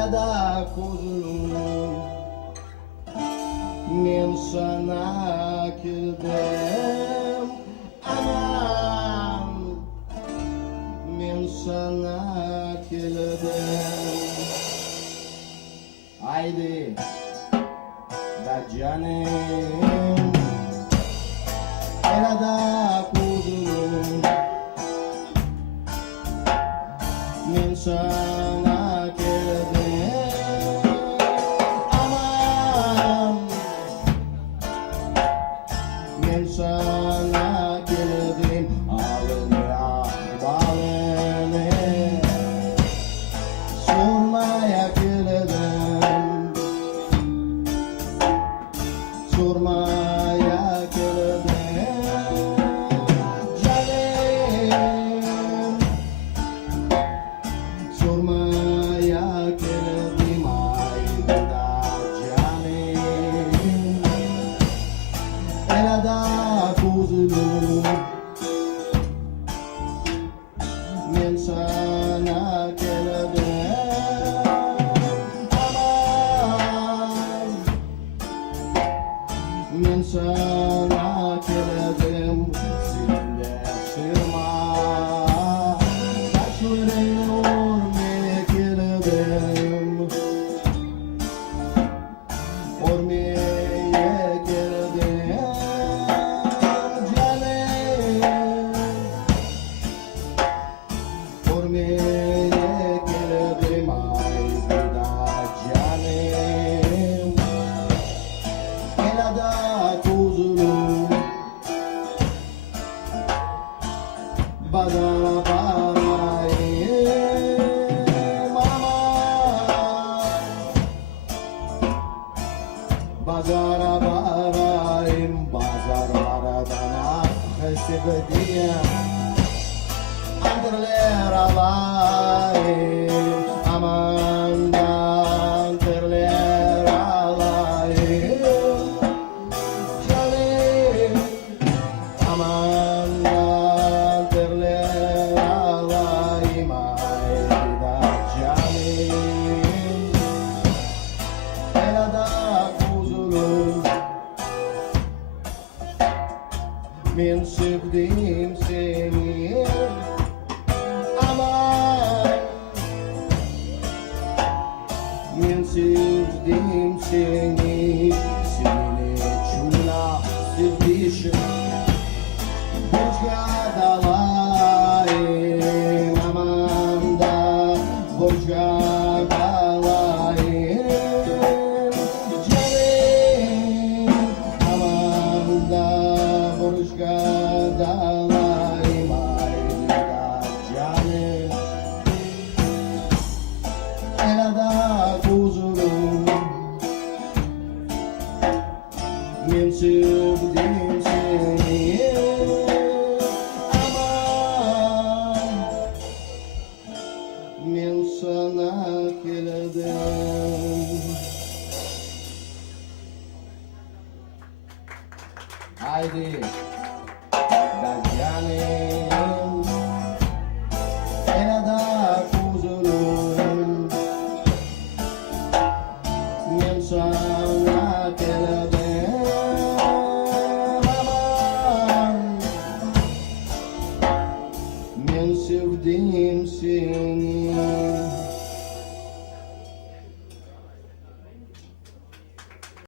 elada kuzum men sana keldim aman men sana keldim haydi da canım elada kuzum men sana keldim aman men sana keldim alına balını sormaya keldim sormaya keldim canım sormaya keldim ayda canım elada kuzum men sana keldim aman men sana keldim sinde sırma saçlarını ormaya keldim ormaya keldim canım ormaya keldim ayda canım elada kuzum bazara varayım aman bazara varayım bazarlardan hasibediyem antırlar alayım aman antırlar alayım canım aman antırlar alayım ayda canım elada kuzum men sevdim seni aman men sevdim seni seni çuna sevdişim boşa dalayım aman da boşa dalayım canım aman da boşa dalayım ayda canım elada kuzum men sevdim seni aman men sana keldim haydi da canım elada kuzum men sana keldim aman men sevdim seni